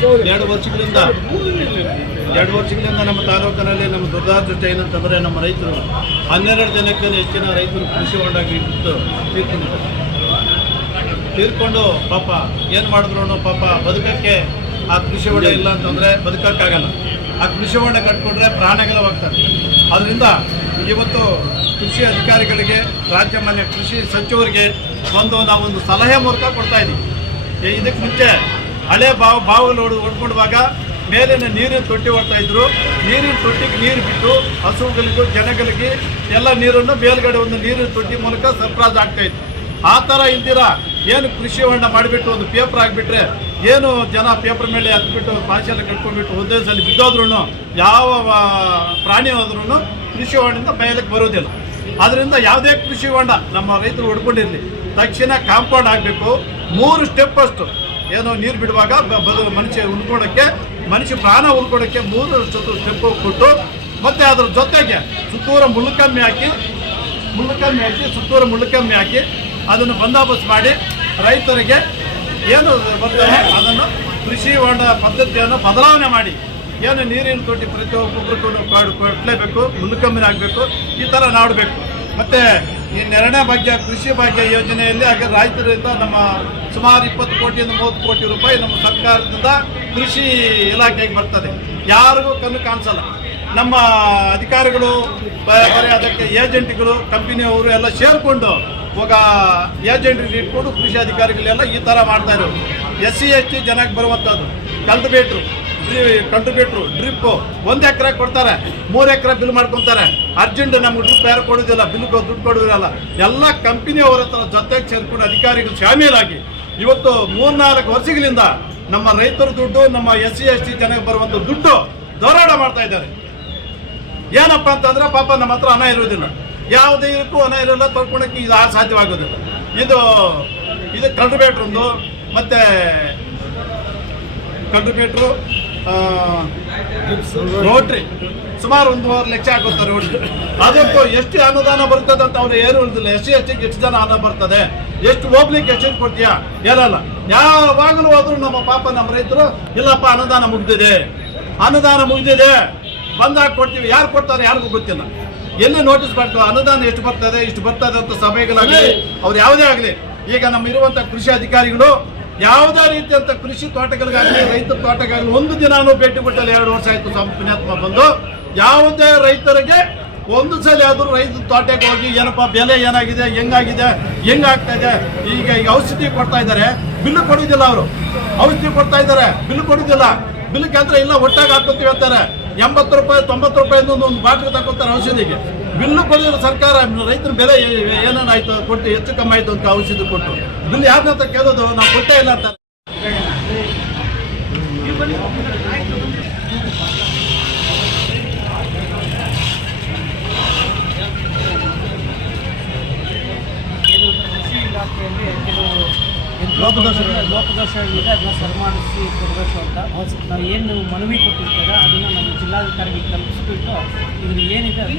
2 ವರ್ಷಗಳಿಂದ ನಮ್ಮ ತಾಲೂಕಿನಲ್ಲಿ ನಮ್ಮ ದುರ್ದಾದೃಷ್ಟ ಏನಂತಂದರೆ ನಮ್ಮ ರೈತರು 12 ಜನಕ್ಕಿಂತ ಹೆಚ್ಚಿನ ರೈತರು ಕೃಷಿ ಹೊಂಡಾಗಿ ಬಿಟ್ಟು ತೀರ್ಕೊಂಡು ಪಾಪ ಏನು ಮಾಡಿದ್ರು ಪಾಪ ಬದುಕಕ್ಕೆ ಆ ಕೃಷಿ ಹೊಂಡ ಇಲ್ಲ ಅಂತಂದರೆ ಬದುಕೋಕ್ಕಾಗಲ್ಲ. ಆ ಕೃಷಿ ಹೊಂಡ ಕಟ್ಕೊಂಡ್ರೆ ಪ್ರಾಣಗಳವಾಗ್ತದೆ. ಅದರಿಂದ ಇವತ್ತು ಕೃಷಿ ಅಧಿಕಾರಿಗಳಿಗೆ ರಾಜ್ಯ ಮಾನ್ಯ ಕೃಷಿ ಸಚಿವರಿಗೆ ನಾವೊಂದು ಸಲಹೆ ಮೂಲಕ ಕೊಡ್ತಾ ಇದ್ದೀವಿ. ಇದಕ್ಕೆ ಮುಂಚೆ ಹಳೆ ಬಾವುಗಳು ಹೊಡ್ಕೊಂಡಾಗ ಮೇಲಿನ ನೀರಿನ ತೊಟ್ಟಿ ಹೊಡ್ತಾ ಇದ್ರು. ನೀರಿನ ತೊಟ್ಟಿಗೆ ನೀರು ಬಿಟ್ಟು ಹಸುಗಳಿಗೂ ಜನಗಳಿಗೆ ಎಲ್ಲ ನೀರನ್ನು ಮೇಲ್ಗಡೆ ಒಂದು ನೀರಿನ ತೊಟ್ಟಿ ಮೂಲಕ ಸರಬರಾಜು ಆಗ್ತಾ ಇತ್ತು. ಆ ಥರ ಇಲ್ದಿರ ಏನು ಕೃಷಿ ಹೊಂಡ ಮಾಡಿಬಿಟ್ಟು ಒಂದು ಪೇಪರ್ ಆಗಿಬಿಟ್ರೆ ಏನು ಜನ ಪೇಪರ್ ಮೇಲೆ ಹತ್ಬಿಟ್ಟು ಪಾಶೆಲ್ಲ ಕಟ್ಕೊಂಡ್ಬಿಟ್ಟು ಉದ್ದೇಶದಲ್ಲಿ ಬಿದ್ದೋದ್ರೂ ಯಾವ ಪ್ರಾಣಿ ಹೋದ್ರೂ ಕೃಷಿ ಹೊಂಡದಿಂದ ಬಯಲಕ್ಕೆ ಬರೋದಿಲ್ಲ. ಅದರಿಂದ ಯಾವುದೇ ಕೃಷಿ ಹೊಂಡ ನಮ್ಮ ರೈತರು ಹೊಡ್ಕೊಂಡಿರಲಿ ತಕ್ಷಣ ಕಾಂಪೌಂಡ್ ಆಗಬೇಕು. 3 ಸ್ಟೆಪ್ ಅಷ್ಟು ಏನೋ ನೀರು ಬಿಡುವಾಗ ಮನುಷ್ಯ ಉಳ್ಕೊಳ್ಳೋಕ್ಕೆ ಮನುಷ್ಯ ಪ್ರಾಣ ಉಳ್ಕೊಳ್ಳೋಕ್ಕೆ 3 ಸ್ಟೆಪ್ ಕೊಟ್ಟು ಮತ್ತು ಅದ್ರ ಜೊತೆಗೆ ಸುತ್ತೂರ ಮುಳ್ಳುಕಮ್ಮಿ ಹಾಕಿ ಅದನ್ನು ಬಂದೋಬಸ್ತ್ ಮಾಡಿ ರೈತರಿಗೆ ಏನು ಬರ್ತದೆ ಅದನ್ನು ಕೃಷಿ ಹೊಂಡ ಪದ್ಧತಿಯನ್ನು ಬದಲಾವಣೆ ಮಾಡಿ ಏನು ನೀರಿನ ತೊಟ್ಟಿ ಪ್ರತಿಯೊಬ್ಬರಿಗೂ ಕಟ್ಟಲೇಬೇಕು, ಮುಳ್ಳುಕಮ್ಮಿ ಆಗಬೇಕು, ಈ ಥರ ಮಾಡಬೇಕು. ಮತ್ತು ಈ 2ನೇ ಭಾಗ್ಯ ಕೃಷಿ ಭಾಗ್ಯ ಯೋಜನೆಯಲ್ಲಿ ಹಾಗೆ ರೈತರಿಂದ ನಮ್ಮ ಸುಮಾರು 20 ಕೋಟಿಯಿಂದ 30 ಕೋಟಿ ರೂಪಾಯಿ ನಮ್ಮ ಸರ್ಕಾರದಿಂದ ಕೃಷಿ ಇಲಾಖೆಗೆ ಬರ್ತದೆ. ಯಾರಿಗೂ ಕಣ್ಣು ಕಾಣಿಸಲ್ಲ. ನಮ್ಮ ಅಧಿಕಾರಿಗಳು ಅದಕ್ಕೆ ಏಜೆಂಟ್ಗಳು ಕಂಪನಿಯವರು ಎಲ್ಲ ಸೇರಿಕೊಂಡು ಇವಾಗ ಏಜೆಂಟ್ರಿಗೆ ಇಟ್ಕೊಂಡು ಕೃಷಿ ಅಧಿಕಾರಿಗಳೆಲ್ಲ ಈ ಥರ ಮಾಡ್ತಾ ಇರೋದು. SC ST ಜನಕ್ಕೆ ಬರುವಂಥದ್ದು ಕಂಟ್ರಿಬ್ಯೂಟ್ರು ಡ್ರಿಪ್ಪು 1 ಎಕರೆ ಕೊಡ್ತಾರೆ, 3 ಎಕರೆ ಬಿಲ್ ಮಾಡ್ಕೊತಾರೆ. ಅರ್ಜೆಂಟ್ ನಮ್ಗೆ ಡ್ರಿಪ್ ಯಾರು ಕೊಡೋದಿಲ್ಲ, ಬಿಲ್ಗೆ ದುಡ್ಡು ಕೊಡೋದಿಲ್ಲ. ಎಲ್ಲ ಕಂಪನಿಯವರ ಹತ್ರ ಜೊತೆಗೆ ಸೇರ್ಕೊಂಡು ಅಧಿಕಾರಿಗಳು ಶಾಮೀಲಾಗಿ ಇವತ್ತು 3-4 ವರ್ಷಗಳಿಂದ ನಮ್ಮ ರೈತರ ದುಡ್ಡು, ನಮ್ಮ SC ST ಜನಕ್ಕೆ ಬರುವಂಥ ದುಡ್ಡು ದರೋಡ ಮಾಡ್ತಾ ಇದ್ದಾರೆ. ಏನಪ್ಪ ಅಂತಂದ್ರೆ ಪಾಪ ನಮ್ಮ ಹತ್ರ ಹಣ ಇರೋದಿಲ್ಲ, ಯಾವುದೇ ಇದಕ್ಕೂ ಹಣ ಇರೋಲ್ಲ, ತೊಳ್ಕೊಳಕ್ಕೆ ಇದು ಸಾಧ್ಯವಾಗೋದಿಲ್ಲ. ಇದು ಕಂಟ್ರಿಬ್ಯೂಟ್ರ್ ಒಂದು ಮತ್ತು ಕಂಟ್ರಿಬ್ಯೂಟ್ರು ರೋಟ್ರಿ ಸುಮಾರು 1.5 ಲಕ್ಷ ಆಗುತ್ತೆ ರೋಟ್ರಿ. ಅದಕ್ಕೂ ಎಷ್ಟು ಅನುದಾನ ಬರ್ತದೆ ಅಂತ ಅವ್ರು ಏನು ಹೇಳಿದಿಲ್ಲ. SC STಗೆ ಎಷ್ಟು ಜನ ಹಣ ಬರ್ತದೆ, ಎಷ್ಟು ಹೋಗ್ಲಿಕ್ಕೆ ಎಷ್ಟು ಕೊಡ್ತೀಯಾ ಹೇಳಲ್ಲ. ಯಾವಾಗಲೂ ಹೋದ್ರು ನಮ್ಮ ಪಾಪ ನಮ್ಮ ರೈತರು ಇಲ್ಲಪ್ಪ ಅನುದಾನ ಮುಗಿದಿದೆ ಬಂದಾಗ ಕೊಡ್ತೀವಿ. ಯಾರು ಕೊಡ್ತಾರೆ ಯಾರಿಗೂ ಗೊತ್ತಿಲ್ಲ. ಎಲ್ಲಿ ನೋಟಿಸ್ ಮಾಡ್ತೀವಿ ಅನುದಾನ ಎಷ್ಟು ಬರ್ತದೆ ಅಂತ ಸಭೆಗಳಾಗಲಿ ಅವ್ರು ಯಾವುದೇ ಆಗಲಿ. ಈಗ ನಮ್ಮ ಇರುವಂಥ ಕೃಷಿ ಅಧಿಕಾರಿಗಳು ಯಾವುದೇ ರೀತಿಯಂಥ ಕೃಷಿ ತೋಟಗಳಿಗಾಗಲಿ ರೈತರ ತೋಟಗಾಗಲಿ ಒಂದು ದಿನಾನು ಭೇಟಿ ಕೊಟ್ಟಲ್ಲಿ 2 ವರ್ಷ ಆಯಿತು ಪುಣ್ಯಾತ್ಮ ಬಂದು. ಯಾವುದೇ ರೈತರಿಗೆ ಒಂದು ಸಲ ಆದರೂ ರೈತ ತೋಟಕ್ಕೆ ಹೋಗಿ ಏನಪ್ಪ ಬೆಲೆ ಏನಾಗಿದೆ, ಹೆಂಗಾಗ್ತಾ ಇದೆ, ಈಗ ಔಷಧಿ ಕೊಡ್ತಾ ಇದ್ದಾರೆ, ಬಿಲ್ಲು ಕೊಡೋದಿಲ್ಲ. ಅವರು ಔಷಧಿ ಕೊಡ್ತಾ ಇದ್ದಾರೆ, ಬಿಲ್ಲು ಕೊಡೋದಿಲ್ಲ. ಬಿಲ್ಗೆ ಅಂದ್ರೆ ಇಲ್ಲ ಒಟ್ಟಾಗಿ ಹಾಕೋತೀವಿ ಅಂತಾರೆ. 80 ರೂಪಾಯಿ 90 ರೂಪಾಯಿ ಒಂದು ಬಾಟ್ಲಿ ತಗೋತಾರೆ ಔಷಧಿಗೆ. ಬಿಲ್ಲು ಕೊಡೋದಿಲ್ಲ ಸರ್ಕಾರ. ರೈತರ ಬೆಲೆ ಏನೇನಾಯ್ತು ಕೊಟ್ಟು ಹೆಚ್ಚು ಕಮ್ಮಿ ಆಯ್ತು ಅಂತ ಔಷಧಿ ಕೊಟ್ಟು ಬಿಲ್ ಯಾರನ್ನ ಕೇಳೋದು, ನಾವು ಕೊಟ್ಟೇ ಇಲ್ಲ ಅಂತ. ಲೋಪದೋಷ ಇದೆ, ಅದನ್ನ ಸರಿಮಾಡಿಸಿ ಕೊಡಬೇಕು ಅಂತ ನಾವು ಏನು ಮನವಿ ಕೊಟ್ಟಿರ್ತೇವೆ ಅದನ್ನು ನಮ್ಮ ಜಿಲ್ಲಾಧಿಕಾರಿಗೆ ತಲುಪಿಸ್ಬಿಟ್ಟು ಇದ್ರ ಏನಿದೆ ಅದು